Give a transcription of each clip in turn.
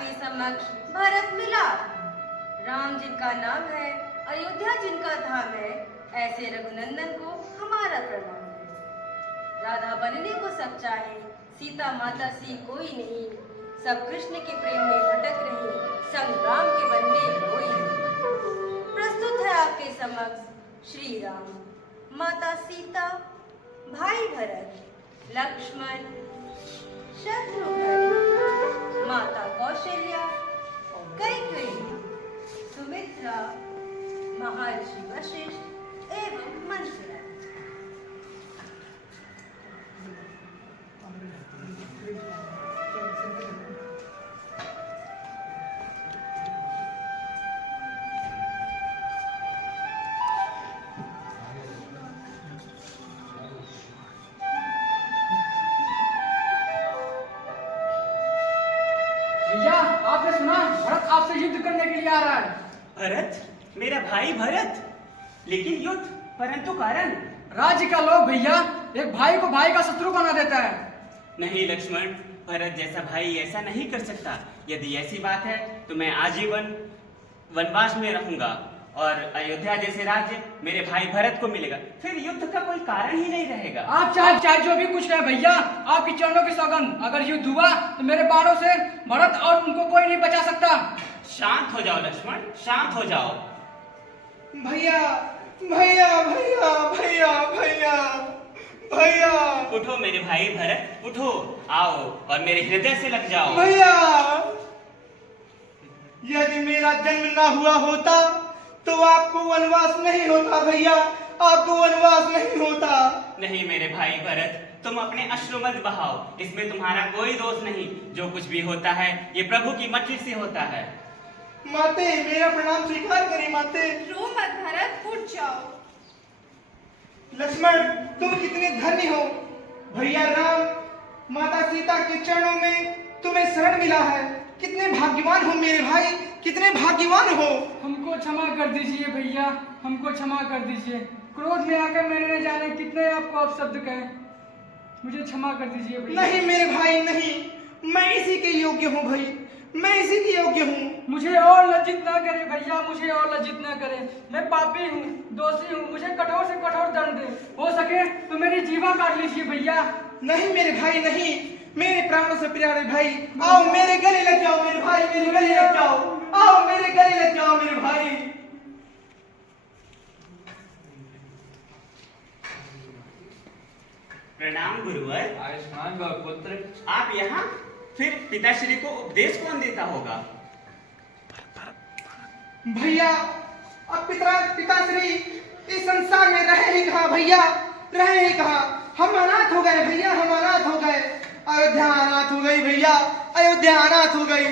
आपके समक्ष भरत मिलाप। राम जिनका नाम है, अयोध्या जिनका धाम है, ऐसे रघुनंदन को हमारा प्रणाम है। राधा बनने को सब चाहे, सीता माता सी कोई नहीं। सब कृष्ण के प्रेम में भटक रही, संग राम के बनने कोई नहीं। प्रस्तुत है आपके समक्ष श्री राम, माता सीता, भाई भरत, लक्ष्मण, शत्रुघ्न, माता कौशल्या, कैकेयी, सुमित्रा, महर्षि वशिष्ठ एवं मंथरा। भैया, आपने सुना भरत आपसे युद्ध करने के लिए आ रहा है। भरत? मेरा भाई भरत? लेकिन युद्ध, परंतु कारण? राज्य का लोग भैया एक भाई को भाई का शत्रु बना देता है। नहीं लक्ष्मण, भरत जैसा भाई ऐसा नहीं कर सकता। यदि ऐसी बात है तो मैं आजीवन वनवास में रहूंगा और अयोध्या जैसे राज्य मेरे भाई भरत को मिलेगा। फिर युद्ध का कोई कारण ही नहीं रहेगा। आप चाहे जो भी कुछ कहे भैया, आपकी चरणों की सौगंध, अगर युद्ध हुआ तो मेरे बाणों से भरत और उनको कोई नहीं बचा सकता। शांत हो जाओ लक्ष्मण, शांत हो जाओ। भैया भैया भैया भैया भैया भैया उठो मेरे भाई भरत, उठो, आओ और मेरे हृदय से लग जाओ। भैया, यदि मेरा जन्म ना हुआ होता तो आपको वनवास नहीं होता। भैया, आपको वनवास नहीं होता। नहीं मेरे भाई भरत, तुम अपने अश्रु मत बहाओ, इसमें तुम्हारा कोई दोष नहीं। जो कुछ भी होता है ये प्रभु की मर्जी से होता है। माते, मेरा प्रणाम स्वीकार करें माते। रो मत भरत, उठ जाओ। लक्ष्मण, तुम कितने धन्य हो। भैया राम, माता सीता के चरणों में तुम्हें शरण मिला है। कितने भाग्यवान हो मेरे भाई, कितने भाग्यवान हो। हमको क्षमा कर दीजिए भैया, हमको क्षमा कर दीजिए। क्रोध में आकर मैंने न जाने कितने आपको अपशब्द कहे, मुझे क्षमा कर दीजिए भैया। नहीं मेरे भाई नहीं, मैं इसी के योग्य हूँ भाई, मैं इसी के योग्य हूँ। मुझे और लज्जित ना करे भैया, मुझे और लज्जित ना करे। मैं पापी हूँ, दोषी हूँ, मुझे कठोर से कठोर दंड दे। हो सके तो मेरी जीवा काट लीजिए भैया। नहीं मेरे भाई नहीं, मेरे प्राणों से प्यारे भाई, आओ मेरे गले लग जाओ मेरे भाई, मेरे गले लग जाओ, आओ मेरे गले लग जाओ मेरे भाई। प्रणाम गुरुवर। आयुष्मान भव पुत्र। आप यहाँ? फिर पिताश्री को उपदेश कौन देता होगा? भैया, अब पिताश्री इस संसार में रहे ही कहाँ भैया, रहे ही कहाँ। हम अनाथ हो गए भैया, हम अनाथ हो गए। अयोध्या अनाथ हो गई भैया, अयोध्या अनाथ हो गई।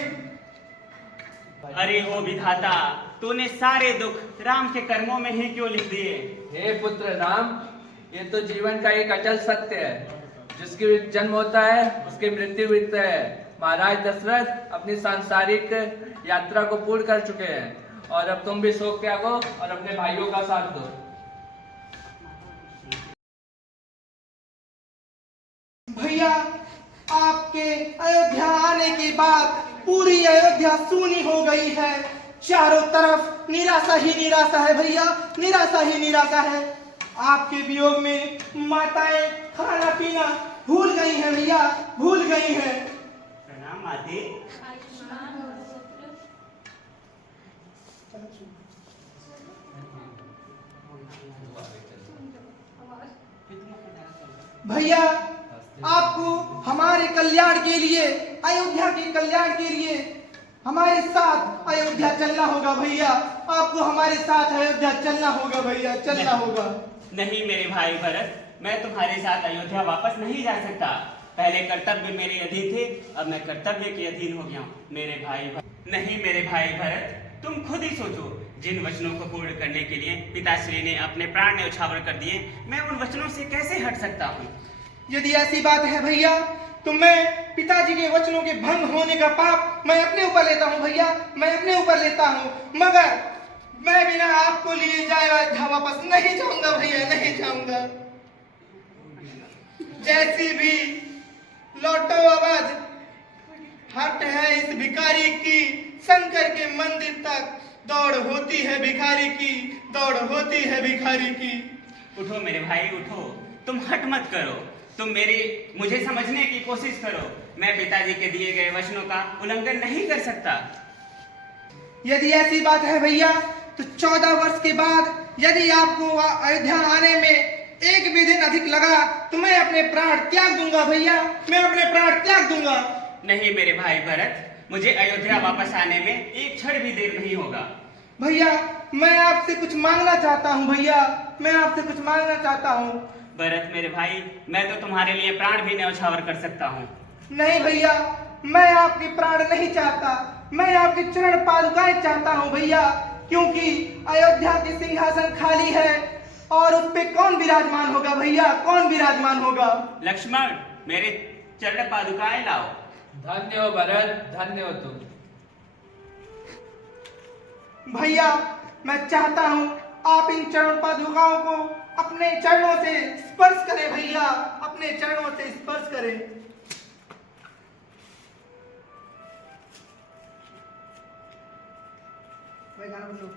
अरे हो विधाता, तूने सारे दुख राम के कर्मों में ही क्यों लिख दिए? हे पुत्र राम, ये तो जीवन का एक अचल सत्य है। जिसकी जन्म होता है उसकी मृत्यु भी तय है। महाराज दशरथ अपनी सांसारिक यात्रा को पूर्ण कर चुके हैं और अब तुम भी शोक त्यागो और अपने भाइयों का साथ दो। भैया, आपके अयोध्या आने के बाद पूरी अयोध्या सूनी हो गई है। चारों तरफ निराशा ही निराशा है भैया, निराशा ही निराशा है। आपके वियोग में माताएं खाना पीना भूल गई हैं भैया, भूल गई हैं। प्रणाम माते। भैया, आपको हमारे कल्याण के लिए, अयोध्या के कल्याण के लिए हमारे साथ अयोध्या चलना होगा भैया। आपको हमारे साथ अयोध्या चलना होगा भैया, चलना होगा। नहीं मेरे भाई भरत, मैं तुम्हारे साथ अयोध्या वापस नहीं जा सकता। पहले कर्तव्य मेरे अधीन थे, अब मैं कर्तव्य के अधीन हो गया हूँ मेरे भाई भरत। नहीं मेरे भाई भरत, तुम खुद ही सोचो, जिन वचनों को पूर्ण करने के लिए पिताश्री ने अपने प्राण न्यौछावर कर दिए, मैं उन वचनों से कैसे हट सकता हूँ? यदि ऐसी बात है भैया तो मैं पिताजी के वचनों के भंग होने का पाप मैं अपने ऊपर लेता हूँ भैया, मैं अपने ऊपर लेता हूँ। मगर मैं बिना आपको लिए जाए अयोध्या वापस नहीं जाऊंगा भैया, नहीं जाऊंगा। जैसी भी लौटो अवध, हट है इस इस भिखारी की शंकर के मंदिर तक दौड़ होती है भिखारी की, दौड़ होती है भिखारी की। उठो मेरे भाई उठो, तुम हट मत करो, तुम मुझे समझने की कोशिश करो। मैं पिताजी के दिए गए वचनों का उल्लंघन नहीं कर सकता। यदि ऐसी बात है भैया, तो 14 वर्ष के बाद यदि आपको अयोध्या आने में एक भी दिन अधिक लगा तो मैं अपने प्राण त्याग दूंगा भैया, मैं अपने प्राण त्याग दूंगा। नहीं मेरे भाई भरत, मुझे अयोध्या वापस आने में एक क्षण भी देर नहीं होगा। भैया मैं आपसे कुछ मांगना चाहता हूँ भैया, मैं आपसे कुछ मांगना चाहता हूँ। भरत मेरे भाई, मैं तो तुम्हारे लिए प्राण भी न्यौछावर कर सकता हूँ। नहीं भैया, मैं आपके प्राण नहीं चाहता, मैं आपके चरण पादुकाएं चाहता हूँ भैया, क्योंकि अयोध्या की सिंहासन खाली है और उस पे कौन विराजमान होगा भैया, कौन विराजमान होगा? लक्ष्मण मेरे चरण पादुकाएं लाओ। धन्य हो भरत, धन्य हो तुम। भैया मैं चाहता हूँ आप इन चरण पादुकाओं को अपने चरणों से स्पर्श करें भैया, अपने चरणों से स्पर्श करें। भाई गाना बोलो।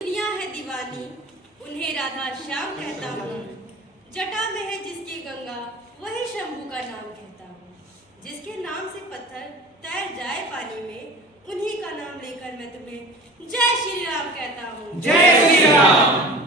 दुनिया है दीवानी, उन्हें राधा श्याम कहता हूँ। जटा में है जिसकी गंगा, वही शंभू का नाम कहता हूँ। जिसके नाम से पत्थर तैर जाए पानी में, उन्हीं का नाम लेकर मैं तुम्हें जय श्री राम कहता हूँ। जय श्री राम।